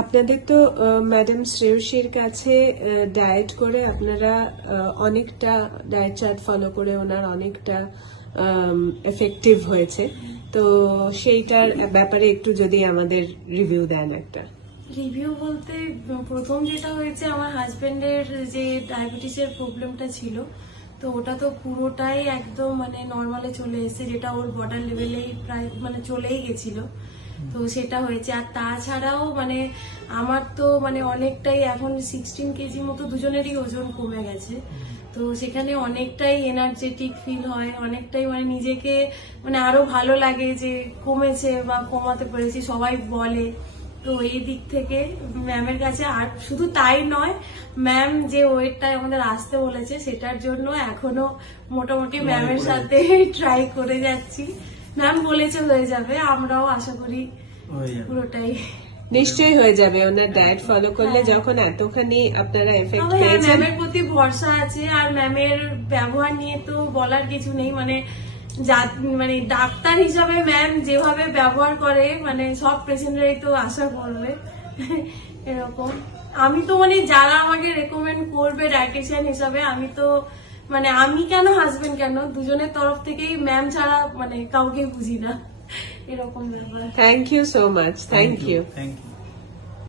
আপনাদের তো ম্যাডাম শ্রেয়সীর কাছে ডায়েট করে আপনারা অনেকটা ডায়েট চার্ট ফলো করে ওনার অনেকটা এফেক্টিভ হয়েছে, তো সেইটার ব্যাপারে একটু যদি আমাদের রিভিউ দেন একটা। রিভিউ বলতে প্রথম যেটা হয়েছে, আমার হাজবেন্ডের যে ডায়াবেটিসের প্রবলেমটা ছিল, তো ওটা তো পুরোটাই একদম মানে নর্মালে চলে এসেছে, যেটা ওর বর্ডার লেভেলেই প্রায় মানে চলেই গেছিল। তো সেটা হয়েছে। আর তাছাড়াও মানে আমার তো মানে অনেকটাই এখন 16 কেজি মতো দুজনেরই ওজন কমে গেছে। তো সেখানে অনেকটাই এনার্জেটিক ফিল হয়, অনেকটাই মানে নিজেকে মানে আরো ভালো লাগে যে কমেছে বা কমাতে পেরেছি, সবাই বলে। তো এই দিক থেকে ম্যামের কাছে, আর শুধু তাই নয়, ম্যাম যে ওয়েটটা আমাদের আসতে বলেছে সেটার জন্য এখনো মোটামুটি ম্যামের সাথে ট্রাই করে যাচ্ছি। ম্যাম বলেছে হয়ে যাবে, আমরাও আশা করি পুরোটাই নিশ্চয়ই হয়ে যাবে ওনার ডায়েট ফলো করলে, যখন এতখানি আপনারা এফেক্ট হ্যাঁ, পেয়েছেন। ম্যামের প্রতি ভরসা আছে। আর ম্যামের ব্যবহার নিয়ে তো বলার কিছু নেই, মানে মানে ডাক্তার হিসাবে ম্যাম যেভাবে ব্যবহার করে মানে সব পেশেন্টরাই তো আশা করবে এরকম। আমি তো মানে যারা আমাকে রেকমেন্ড করবে ডায়েটিশিয়ান হিসাবে, আমি তো মানে আমি কেন হাজবেন্ড কেন দুজনের তরফ থেকেই ম্যাম ছাড়া মানে কাউকে বুঝি না, এরকম ব্যাপার। Thank you so much, thank you. Thank you.